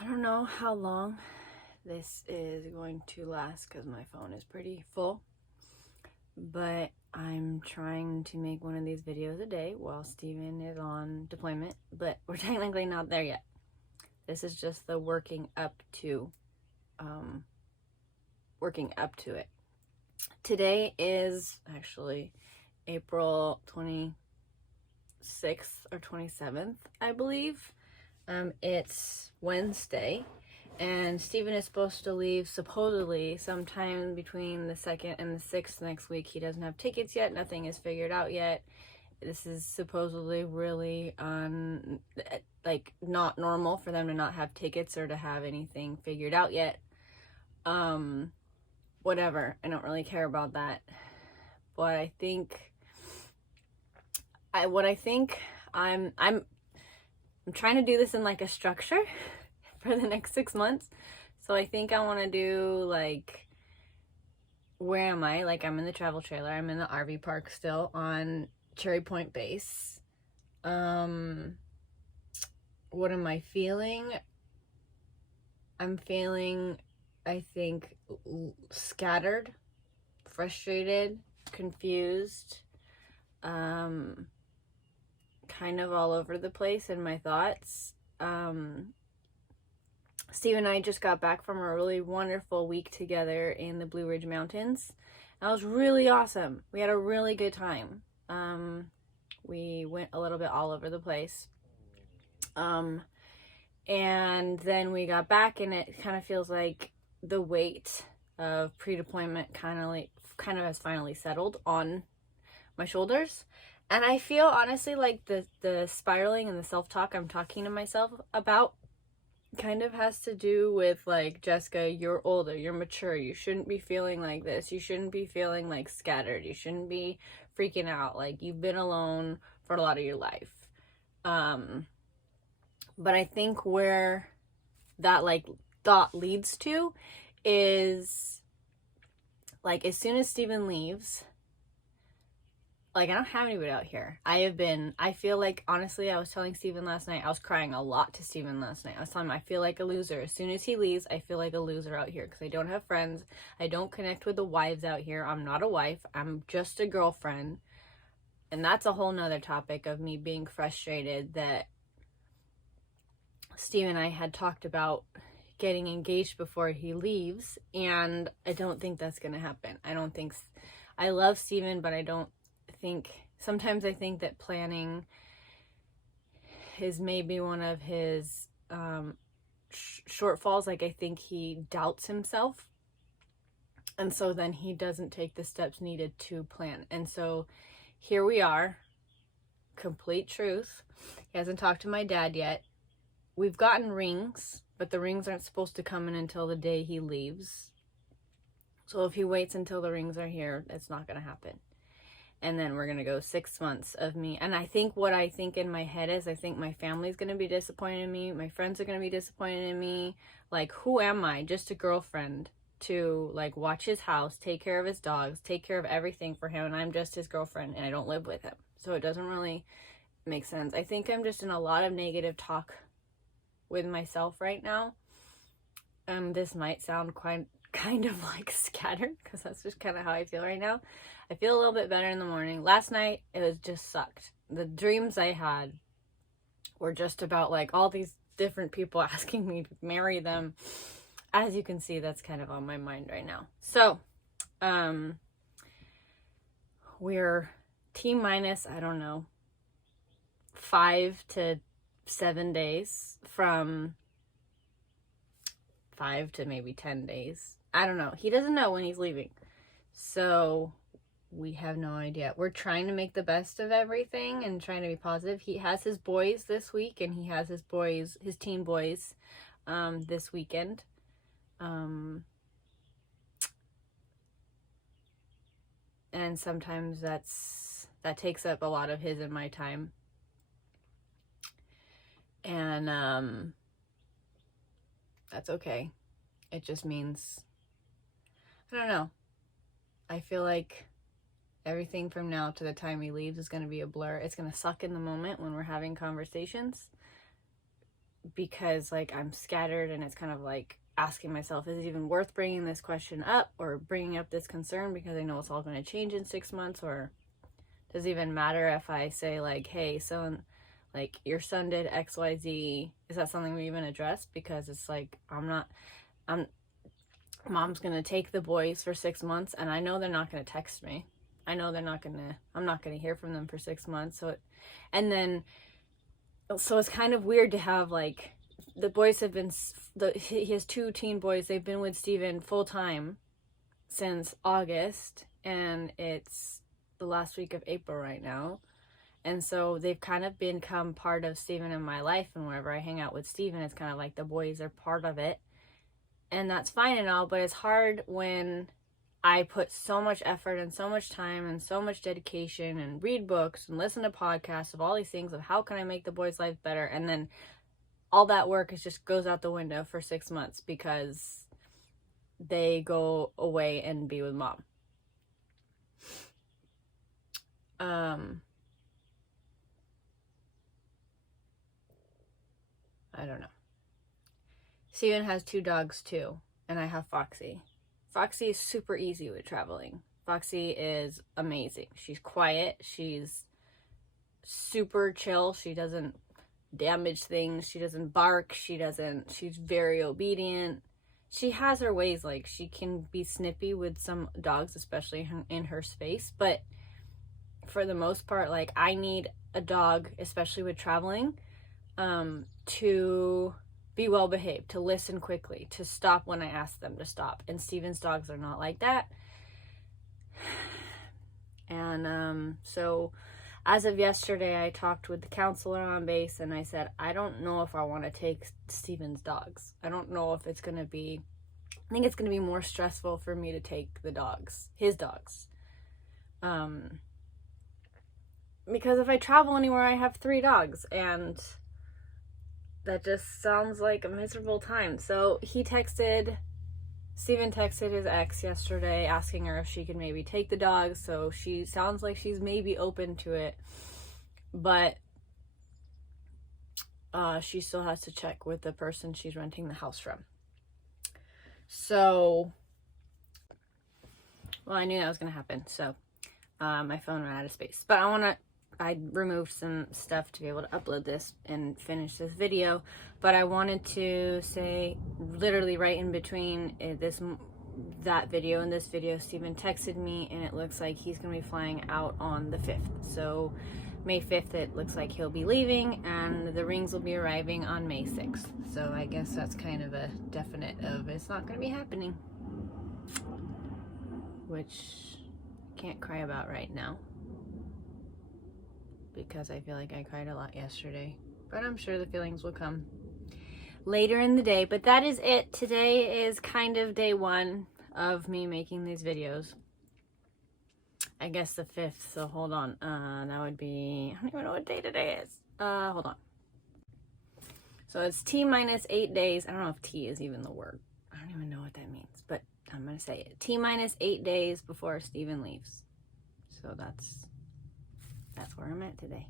I don't know how long this is going to last because my phone is pretty full, but I'm trying to make one of these videos a day while Steven is on deployment, but we're technically not there yet. This is just the working up to it. Today is actually April 26th or 27th, I believe. It's Wednesday, and Steven is supposed to leave supposedly sometime between the 2nd and the 6th next week. He doesn't have tickets yet. Nothing is figured out yet. This is supposedly really not normal for them to not have tickets or to have anything figured out yet. Whatever. I don't really care about that. But I think I'm trying to do this in like a structure for the next 6 months. So I think I want to do like, where am I? Like, I'm in the travel trailer. I'm in the RV park still on Cherry Point Base. What am I feeling? I'm feeling, I think, scattered, frustrated, confused, kind of all over the place in my thoughts. Steve and I just got back from a really wonderful week together in the Blue Ridge Mountains. That was really awesome. We had a really good time. We went a little bit all over the place. And then we got back, and it kind of feels like the weight of pre-deployment kind of has finally settled on my shoulders. And I feel honestly like the spiraling and the self-talk I'm talking to myself about kind of has to do with like, Jessica, you're older, you're mature, you shouldn't be feeling like this, you shouldn't be feeling like scattered, you shouldn't be freaking out, like you've been alone for a lot of your life. But I think where that like thought leads to is like, as soon as Steven leaves, like, I don't have anybody out here. I feel like, honestly, I was telling Steven last night, I was crying a lot to Steven last night. I was telling him I feel like a loser. As soon as he leaves, I feel like a loser out here because I don't have friends. I don't connect with the wives out here. I'm not a wife. I'm just a girlfriend. And that's a whole nother topic of me being frustrated that Steve and I had talked about getting engaged before he leaves, and I don't think that's going to happen. I love Steven, but I don't think, sometimes I think that planning is maybe one of his shortfalls. Like, I think he doubts himself, and so then he doesn't take the steps needed to plan. And so here we are, complete truth. He hasn't talked to my dad yet. We've gotten rings, but the rings aren't supposed to come in until the day he leaves. So if he waits until the rings are here, it's not going to happen. And then we're going to go 6 months of me. And I think what I think in my head is, I think my family's going to be disappointed in me. My friends are going to be disappointed in me. Like, who am I? Just a girlfriend to like watch his house, take care of his dogs, take care of everything for him. And I'm just his girlfriend and I don't live with him. So it doesn't really make sense. I think I'm just in a lot of negative talk with myself right now. This might sound kind of like scattered because that's just kind of how I feel right now. I feel a little bit better in the morning. Last night it was just sucked. The dreams I had were just about like all these different people asking me to marry them. As you can see, that's kind of on my mind right now. So we're T-minus, I don't know, 5 to 7 days from 5 to maybe 10 days. I don't know. He doesn't know when he's leaving. So we have no idea. We're trying to make the best of everything and trying to be positive. He has his boys this week, and he has his teen boys this weekend. And sometimes that takes up a lot of his and my time. And that's okay. It just means, I don't know. I feel like everything from now to the time he leaves is going to be a blur. It's going to suck in the moment when we're having conversations because like I'm scattered, and it's kind of like asking myself, is it even worth bringing this question up or bringing up this concern, because I know it's all going to change in 6 months? Or does it even matter if I say like, hey, so like your son did XYZ, is that something we even address? Because it's like mom's gonna take the boys for 6 months, and I know they're not gonna text me. I know I'm not gonna hear from them for 6 months. So it's kind of weird to have like, the boys have been, he has 2 teen boys, they've been with Steven full time since August, and it's the last week of April right now. And so they've kind of become part of Steven in my life, and wherever I hang out with Steven, it's kind of like the boys are part of it. And that's fine and all, but it's hard when I put so much effort and so much time and so much dedication and read books and listen to podcasts of all these things of how can I make the boys' life better, and then all that work just goes out the window for 6 months because they go away and be with mom. I don't know. Steven has 2 dogs too, and I have Foxy. Foxy is super easy with traveling. Foxy is amazing. She's quiet. She's super chill. She doesn't damage things. She doesn't bark. She's very obedient. She has her ways. Like, she can be snippy with some dogs, especially in her space. But for the most part, like, I need a dog, especially with traveling, to be well behaved, to listen quickly, to stop when I ask them to stop. And Steven's dogs are not like that. And so as of yesterday, I talked with the counselor on base, and I said, I don't know if I want to take Steven's dogs. I don't know if it's going to be, I think it's going to be more stressful for me to take the dogs, his dogs. Because if I travel anywhere, I have 3 dogs, and that just sounds like a miserable time. So Steven texted his ex yesterday asking her if she could maybe take the dogs. So she sounds like she's maybe open to it, but she still has to check with the person she's renting the house from. So, well, I knew that was going to happen. So my phone ran out of space, but I removed some stuff to be able to upload this and finish this video. But I wanted to say, literally right in between that video and this video, Steven texted me, and it looks like he's going to be flying out on the 5th. So May 5th, it looks like he'll be leaving, and the rings will be arriving on May 6th. So I guess that's kind of a definite of it's not going to be happening, which I can't cry about right now, because I feel like I cried a lot yesterday, but I'm sure the feelings will come later in the day. But that is it. Today is kind of day 1 of me making these videos. I guess the 5th, so hold on. That would be, I don't even know what day today is. Hold on. So it's T minus 8 days. I don't know if T is even the word. I don't even know what that means, but I'm going to say it. T minus 8 days before Steven leaves. So that's where I'm at today.